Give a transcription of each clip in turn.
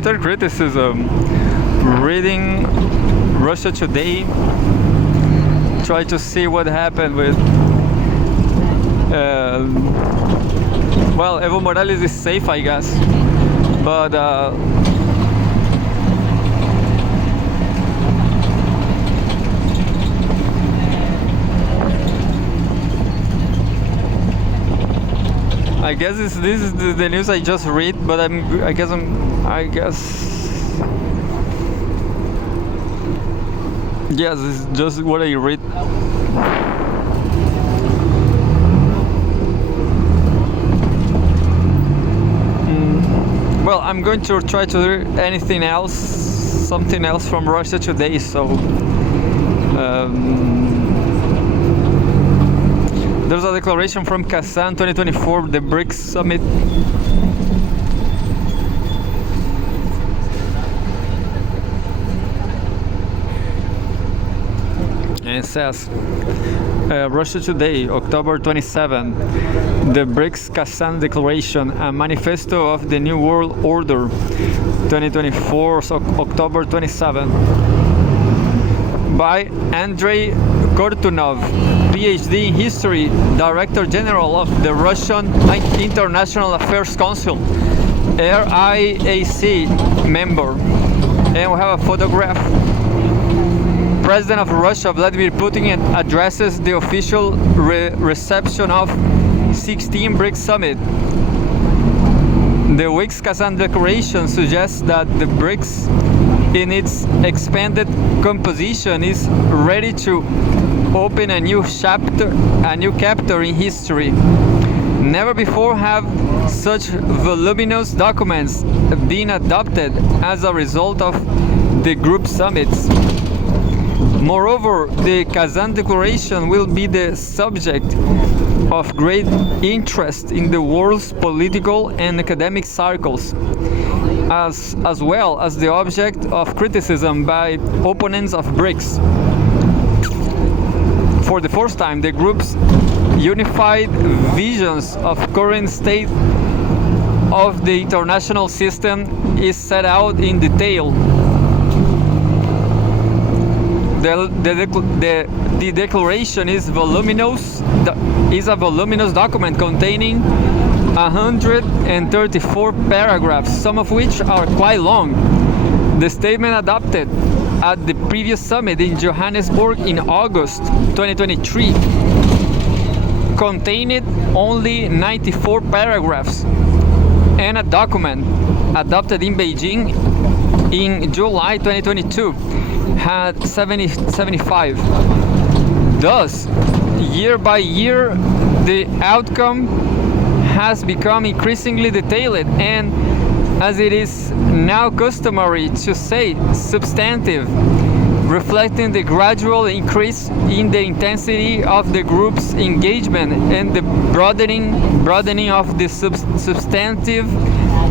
bitter criticism. Reading Russia Today, try to see what happened with. Well, Evo Morales is safe, I guess, but I guess this is the news I just read, but I guess yes, it's just what I read. Well, I'm going to try to do something else from Russia Today. So there's a declaration from Kazan 2024, the BRICS summit. And it says, Russia Today, October 27, the BRICS Kazan Declaration, a manifesto of the New World Order, 2024, so October 27, by Andrei Kortunov, PhD in History, Director General of the Russian International Affairs Council, RIAC member. And we have a photograph. President of Russia, Vladimir Putin, addresses the official reception of 16 BRICS Summit. The BRICS Kazan Declaration suggests that the BRICS, in its expanded composition, is ready to open a new chapter in history. Never before have such voluminous documents been adopted as a result of the group summits. Moreover, the Kazan Declaration will be the subject of great interest in the world's political and academic circles, as well as the object of criticism by opponents of BRICS. For the first time, the group's unified visions of current state of the international system is set out in detail. The declaration is a voluminous document containing 134 paragraphs, some of which are quite long. The statement adopted at the previous summit in Johannesburg in August 2023 contained only 94 paragraphs, and a document adopted in Beijing in July 2022 had 75. Thus, year by year, the outcome has become increasingly detailed and, as it is now customary to say, substantive, reflecting the gradual increase in the intensity of the group's engagement and the broadening of the substantive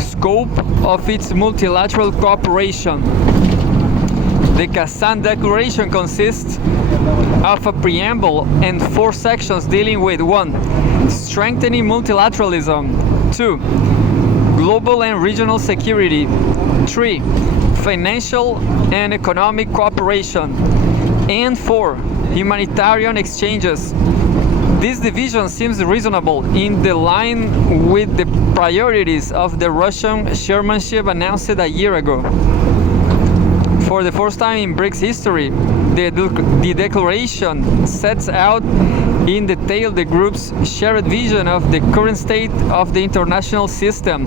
scope of its multilateral cooperation. The Kazan Declaration consists of a preamble and 4 sections dealing with 1. Strengthening multilateralism, 2. Global and regional security, 3. Financial and economic cooperation, and 4. Humanitarian exchanges. This division seems reasonable in the line with the priorities of the Russian chairmanship announced a year ago. For the first time in BRICS history, the declaration sets out in detail the group's shared vision of the current state of the international system,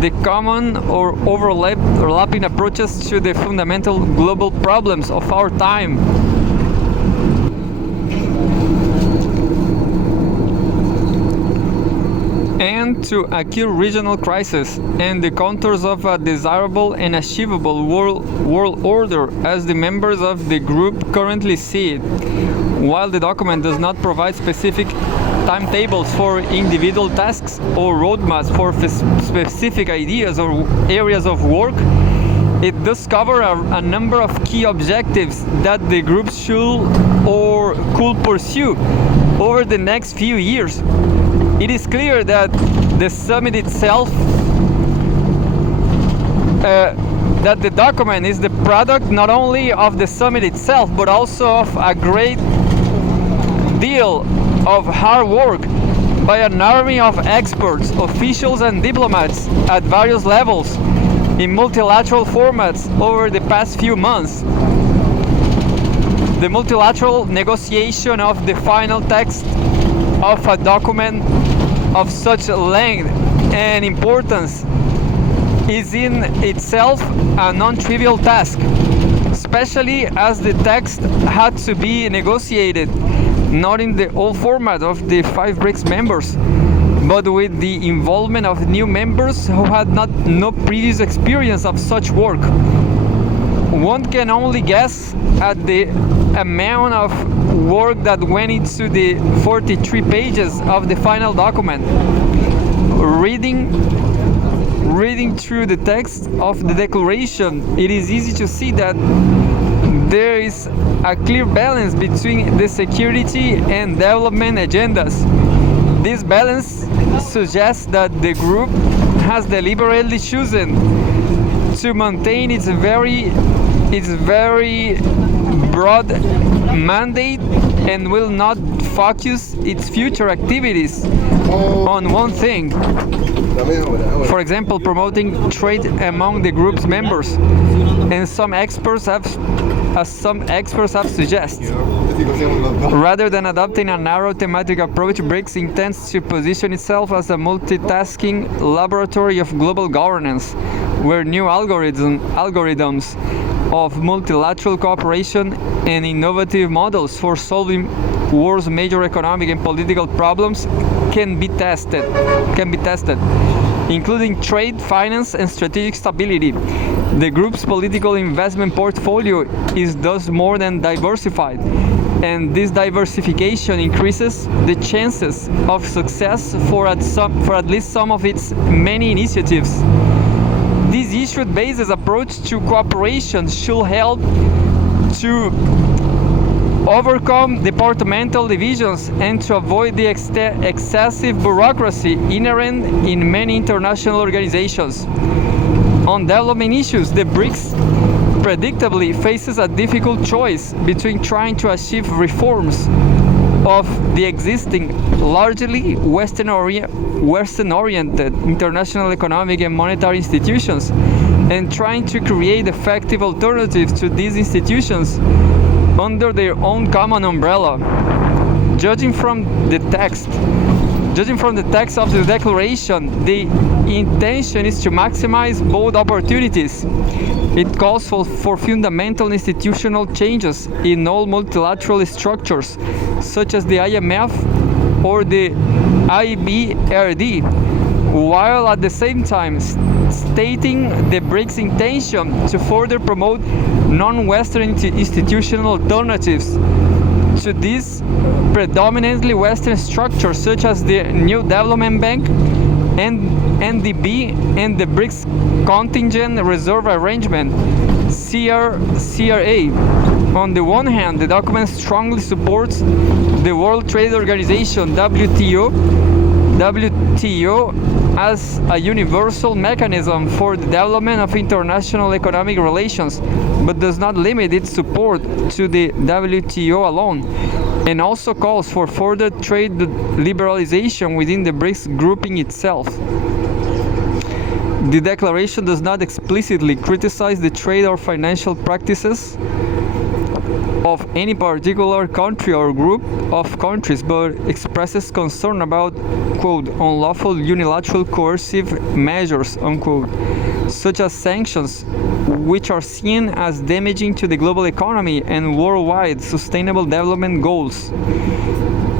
the common or overlapping approaches to the fundamental global problems of our time, and to acute regional crisis, and the contours of a desirable and achievable world order as the members of the group currently see it. While the document does not provide specific timetables for individual tasks or roadmaps for specific ideas or areas of work, it does cover a number of key objectives that the group should or could pursue over the next few years. It is clear that the summit itself that the document is the product not only of the summit itself, but also of a great deal of hard work by an army of experts, officials, and diplomats at various levels in multilateral formats over the past few months. The multilateral negotiation of the final text of a document of such length and importance is in itself a non-trivial task, especially as the text had to be negotiated not in the old format of the 5 BRICS members, but with the involvement of new members who had no previous experience of such work. One can only guess at the amount of work that went into the 43 pages of the final document. Reading through the text of the declaration, it is easy to see that there is a clear balance between the security and development agendas. This balance suggests that the group has deliberately chosen to maintain its very broad mandate and will not focus its future activities on one thing. For example, promoting trade among the group's members, and some experts have suggested. Rather than adopting a narrow thematic approach, BRICS intends to position itself as a multitasking laboratory of global governance, where new algorithms of multilateral cooperation and innovative models for solving world's major economic and political problems can be tested, including trade, finance, and strategic stability. The group's political investment portfolio is thus more than diversified, and this diversification increases the chances of success for at least some of its many initiatives. This issue-based approach to cooperation should help to overcome departmental divisions and to avoid the excessive bureaucracy inherent in many international organizations. On development issues, the BRICS predictably faces a difficult choice between trying to achieve reforms of the existing, largely Western-oriented international economic and monetary institutions and trying to create effective alternatives to these institutions under their own common umbrella. Judging from the text of the declaration, the intention is to maximize both opportunities. It calls for fundamental institutional changes in all multilateral structures, such as the IMF or the IBRD, while at the same time stating the BRICS' intention to further promote non-Western institutional alternatives to these predominantly Western structures, such as the New Development Bank, NDB, and the BRICS Contingent Reserve Arrangement, CRA. On the one hand, the document strongly supports the World Trade Organization, WTO as a universal mechanism for the development of international economic relations, but does not limit its support to the WTO alone, and also calls for further trade liberalization within the BRICS grouping itself. The declaration does not explicitly criticize the trade or financial practices of any particular country or group of countries, but expresses concern about, quote, unlawful unilateral coercive measures, unquote, such as sanctions, which are seen as damaging to the global economy and worldwide sustainable development goals.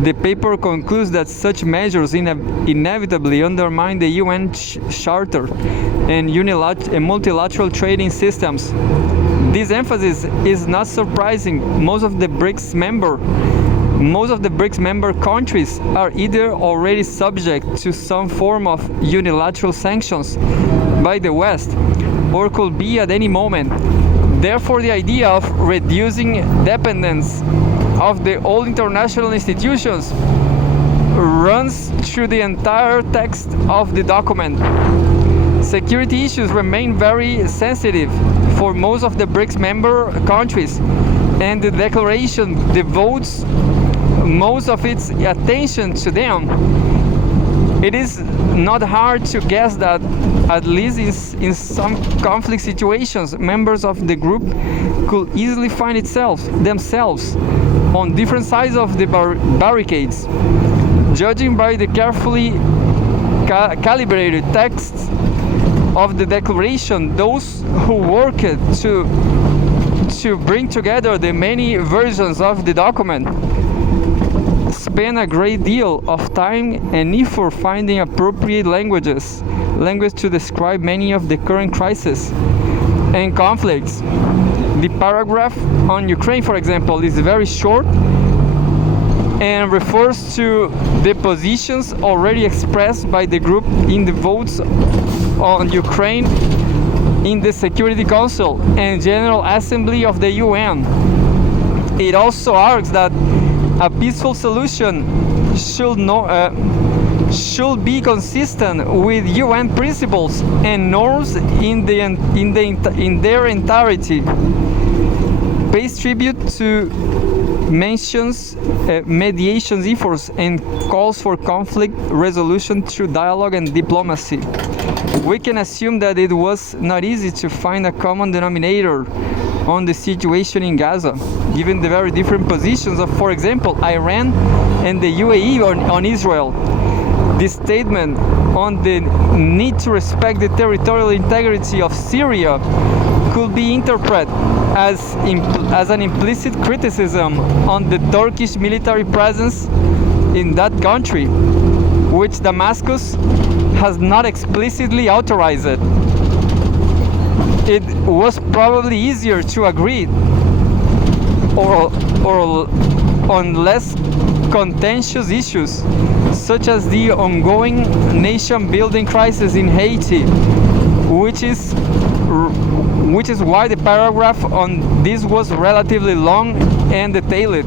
The paper concludes that such measures inevitably undermine the UN Charter and multilateral trading systems. This emphasis is not surprising. Most of the BRICS member countries are either already subject to some form of unilateral sanctions by the West or could be at any moment. Therefore, the idea of reducing dependence of the old international institutions runs through the entire text of the document. Security issues remain very sensitive for most of the BRICS member countries, and the declaration devotes most of its attention to them. It is not hard to guess that, at least in some conflict situations, members of the group could easily find themselves on different sides of the barricades. Judging by the carefully calibrated text of the declaration, those who worked to bring together the many versions of the document spend a great deal of time and effort finding appropriate language to describe many of the current crises and conflicts. The paragraph on Ukraine, for example, is very short and refers to the positions already expressed by the group in the votes on Ukraine in the Security Council and General Assembly of the UN. It also argues that a peaceful solution should be consistent with UN principles and norms in their entirety. Pays tribute to mentions mediation efforts and calls for conflict resolution through dialogue and diplomacy. We can assume that it was not easy to find a common denominator on the situation in Gaza, given the very different positions of, for example, Iran and the UAE on Israel. This statement on the need to respect the territorial integrity of Syria could be interpreted as an implicit criticism on the Turkish military presence in that country, which Damascus has not explicitly authorized. It was probably easier to agree or on less contentious issues, such as the ongoing nation-building crisis in Haiti, which is why the paragraph on this was relatively long and detailed.